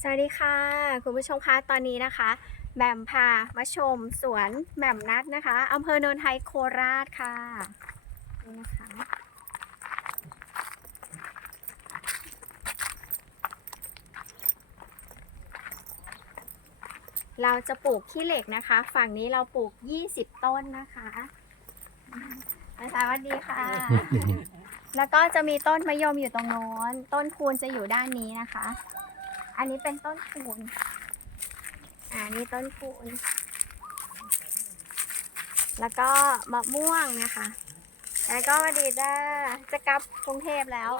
สวัสดีค่ะ คุณผู้ชมคะตอนนี้นะคะแหม่มพามาชมสวนแหม่มนัดนะคะอำเภอโนนไทยโคราชค่ะนี่นะคะเราจะปลูกขี้เหล็กนะคะ ฝั่งนี้เราปลูก 20 ต้นนะคะอาจารย์สวัสดีค่ะ แล้วก็จะมีต้นมะยมอยู่ตรงโน้น ต้นคูณจะอยู่ด้านนี้นะคะ อันนี้เป็นต้นคูณอ่านี่ต้นคูณแล้วก็มะม่วงนะคะ แล้วก็วันดีจ้าจะกลับกรุงเทพแล้ว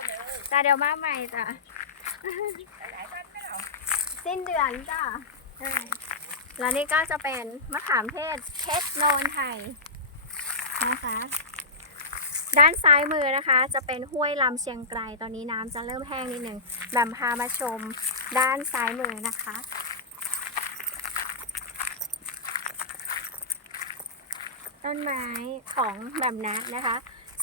จ้าเดี๋ยวมาใหม่จ้ะสิ้นเดือนจ้ะใช่แล้วนี่ก็จะเป็นมะขามเทศเพชรโนนไทยนะคะ ด้านซ้ายมือนะคะ จะเป็นห้วยลำเชียงไกรตอนนี้น้ำจะเริ่มแห้งนิดหนึ่งแบมพามาชมด้านซ้ายมือนะคะ ต้นไม้ของแบมนันะคะ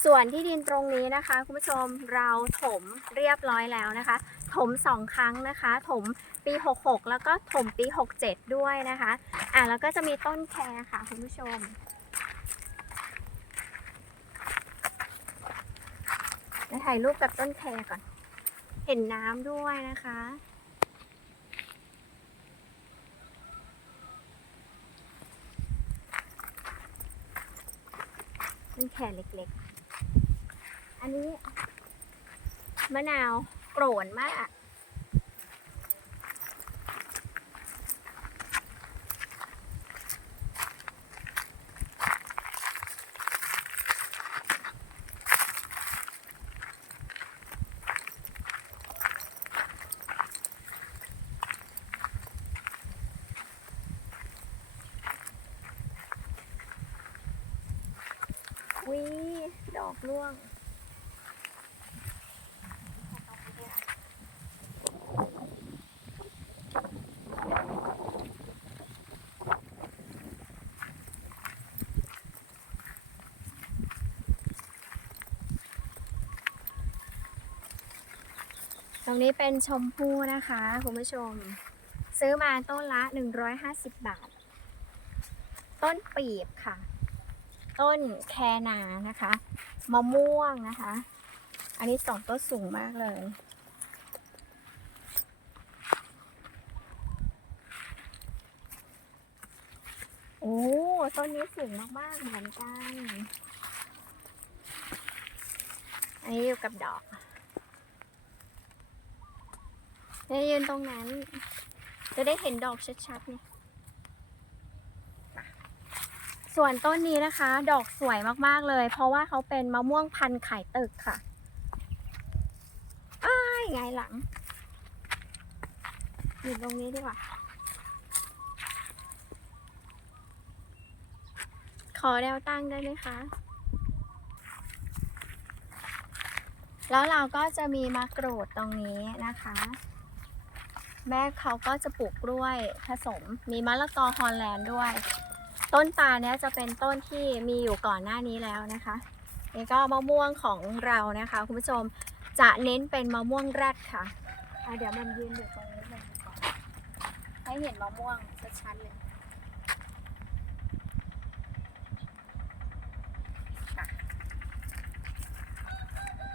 ส่วนที่ดินตรงนี้นะคะ คุณผู้ชมเราถมเรียบร้อยแล้วนะคะ ถมสองครั้งนะคะ ถมปี 66 แล้วก็ถมปี 67 ด้วยนะคะ อะแล้วก็จะมีต้นแครค่ะคุณผู้ชม มาถ่ายรูปกับต้นแครก่อน เห็นน้ำด้วยนะคะ ต้นแคเล็กๆ อันนี้มะนาวโกรนมาก วิ ดอกร่วงตรงนี้เป็นชมพู่นะคะ คุณผู้ชม ซื้อมาต้นละ 150 บาท ต้นปีบค่ะ ต้นแคนานะคะ มะม่วงนะคะ อันนี้สองต้นสูงมากเลย โอ้ต้นนี้สูงมากๆเหมือนกัน อันนี้อยู่กับดอกจะยืนตรงนั้น จะได้เห็นดอกชัดๆเนี่ย ส่วนต้นนี้นะคะ ดอกสวยมากๆเลย เพราะว่าเขาเป็นมะม่วงพันธุ์ไข่ตึกค่ะอ้ายไงหลังอยู่ตรงนี้ดีกว่า ขอแนวตั้งได้ไหมคะ แล้วเราก็จะมีมะกรูดตรงนี้นะคะ แม่เขาก็จะปลูกกล้วยผสม มีมะละกอฮอลแลนด์ด้วย ต้นตาลเนี้ยจะเป็นต้นที่มีอยู่ก่อนหน้านี้แล้วนะคะนี่ก็มะม่วงของเรานะคะคุณผู้ชมจะเน้นเป็นมะม่วงแรดค่ะอะเดี๋ยวมันยืนอยู่ตรงนี้เลยดีกว่าให้เห็นมะม่วงชัดๆเลย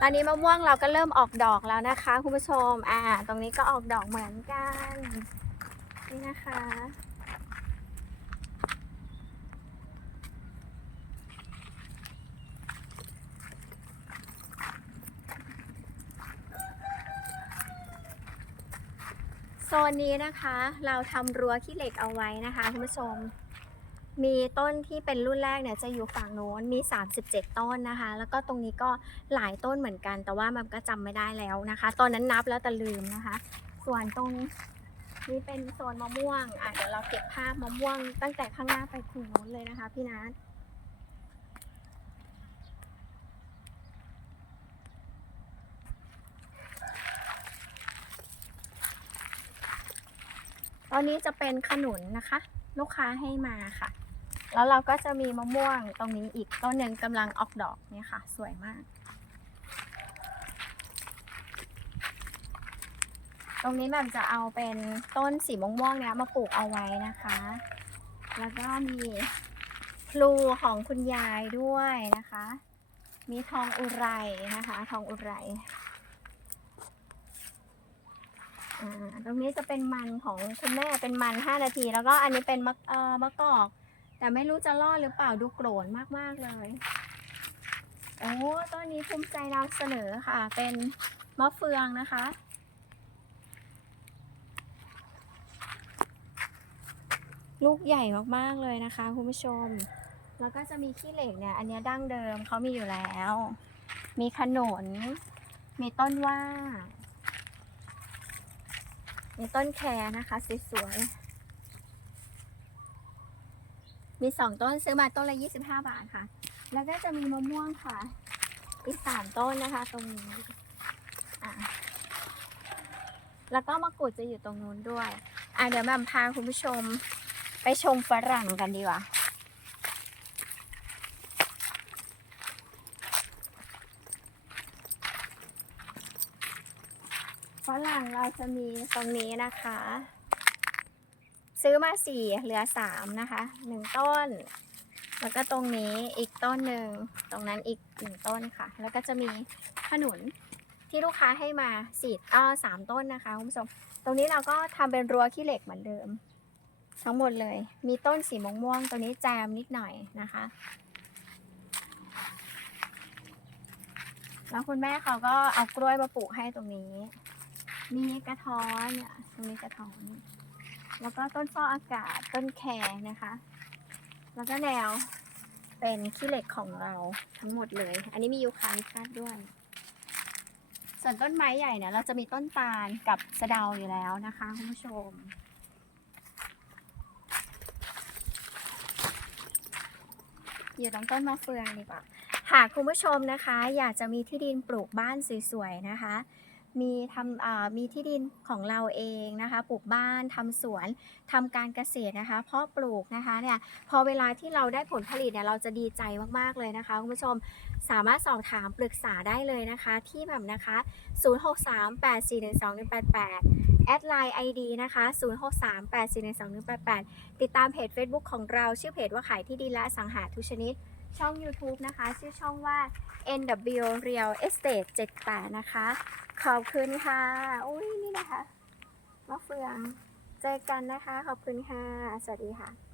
ตอนนี้มะม่วงเราก็เริ่มออกดอกแล้วนะคะคุณผู้ชม อ่า ตรงนี้ก็ออกดอกเหมือนกัน นี่นะคะ โซนนี้นะคะ เราทำรั้วขี้เหล็กเอาไว้นะคะคุณผู้ชม มีต้นที่เป็นรุ่นแรกเนี่ยจะอยู่ฝั่งโน้นมี 37 ต้นนะคะ แล้วก็ตรงนี้ก็หลายต้นเหมือนกัน แต่ว่ามันก็จำไม่ได้แล้วนะคะ ตอนนั้นนับแล้วแต่ลืมนะคะ ส่วนตรงนี้เป็นโซนมะม่วงอะเดี๋ยวเราเก็บภาพมะม่วง ตั้งแต่ข้างหน้าไปถึงโน้นเลยนะคะพี่นัท อนนี้จะเป็นขนุนนะคะ ลูกค้าให้มาค่ะ แล้วเราก็จะมีมะม่วงตรงนี้อีกต้นหนึ่งกำลังออกดอกเนี่ยค่ะ สวยมาก ตรงนี้แบบจะเอาเป็นต้นสีม่วงๆเนี้ยมาปลูกเอาไว้นะคะ แล้วก็มีพลูของคุณยายด้วยนะคะ มีทองอุไรนะคะ ทองอุไร ตรงนี้จะเป็นมันของคุณแม่เป็นมัน 5 นาที แล้วก็อันนี้เป็นมะเอ่อมะกอก แต่ไม่รู้จะรอดหรือเปล่าดูโกรนมากๆเลยโอ้ต้นนี้ภูมิใจนำเสนอค่ะ เป็นมะเฟืองนะคะ ลูกใหญ่มากๆเลยนะคะคุณผู้ชม แล้วก็จะมีขี้เหล็กเนี่ย อันนี้ดั้งเดิมเขามีอยู่แล้ว มีขนุนมีต้นว่า มีต้นแครนะคะสวยๆ มีสองต้นซื้อมาต้นละยี่สิบห้าบาทค่ะ แล้วก็จะมีมะม่วงค่ะ อีกสามต้นนะคะตรงนี้อะแล้วก็มะกรูดจะอยู่ตรงนู้นด้วย อะเดี๋ยวแม่พาคุณผู้ชมไปชมฝรั่งกันดีกว่า ฝรั่งเราจะมีตรงนี้นะคะ ซื้อมาสี่เหลือสามนะคะหนึ่งต้น แล้วก็ตรงนี้อีกต้นหนึ่งตรงนั้นอีกหนึ่งต้นค่ะ แล้วก็จะมีขนุนที่ลูกค้าให้มาสี่อ้อสามต้นนะคะคุณผู้ชมตรงนี้เราก็ทำเป็นรั้วขี้เหล็กเหมือนเดิม ทั้งหมดเลย มีต้นสีม่วงม่วงๆตัวนี้แจมนิดหน่อยนะคะ แล้วคุณแม่เขาก็เอากล้วยมาปลูกให้ตรงนี้ มีกระท้อนเนี่ยตรงนี้กระท้อน แล้วก็ต้นฟอกอากาศต้นแครนะคะ แล้วก็แนวเป็นขี้เหล็กของเราทั้งหมดเลย อันนี้มียูคาลิปตัสด้วย ส่วนต้นไม้ใหญ่เนี่ยเราจะมีต้นตาลกับสะเดาอยู่แล้วนะคะคุณผู้ชม อยู่ตรงต้นมะเฟืองดีกว่าหากคุณผู้ชมนะคะ อยากจะมีที่ดินปลูกบ้านสวยๆนะคะ มีทำมีที่ดินของเราเองนะคะ ปลูกบ้านทำสวนทำการเกษตรนะคะ เพาะปลูกนะคะเนี่ยพอเวลาที่เราได้ผลผลิตเนี่ยเราจะดีใจมากๆเลยนะคะคุณผู้ชมสามารถสอบถามปรึกษาได้เลยนะคะ ที่แบบนะคะ 0638412188 แอดไลน์ ID นะคะ 0638412188 ติดตามเพจ Facebook ของเราชื่อเพจว่าขายที่ดินและสังหาทุกชนิด ช่อง YouTube นะคะ ชื่อช่องว่า NW Real Estate 78 นะคะ ขอบคุณค่ะ อุ้ยนี่นะคะมะเฟือง เจอกันนะคะ ขอบคุณค่ะ สวัสดีค่ะ